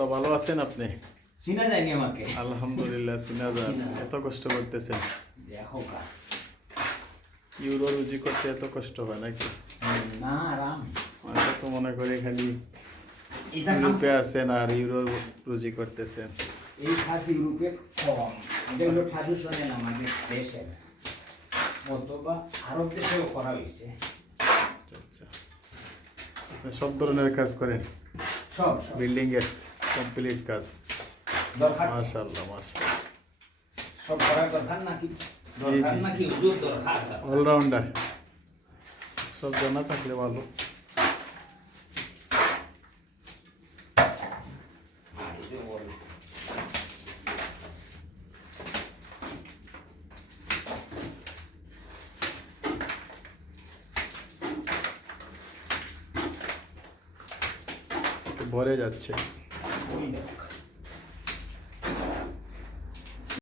অবস্থা? ভালো আছেন আপনি? চিনা যায়নি আমাকে। আলহামদুলিল্লাহ চিনা যান। এত কষ্ট করতেছেন, দেখো কা ইউরো রুজি করতে এত কষ্ট হয় নাকি? না আরাম। আমি তো মনে করি খালি এটা ইউরোপে আছেন আর ইউরো রুজি করতেছেন। এই কাজ ইউরোপে কম, এটা হলো ট্রাডিশনাল আমাদের দেশের, অথবা আরব দেশেও করা হয়েছে। আচ্ছা, আপনি সব ধরনের কাজ করেন? সব বিল্ডিং এর কমপ্লিট কাজ? দরকার, মাশাআল্লাহ মাশাআল্লাহ, সব করার দরকার নাকি? দরকার নাকি হুজুর দরকার? অলরাউন্ডার, সব জানা থাকলে ভালো। ভরে যাচ্ছে। ওই দেখ।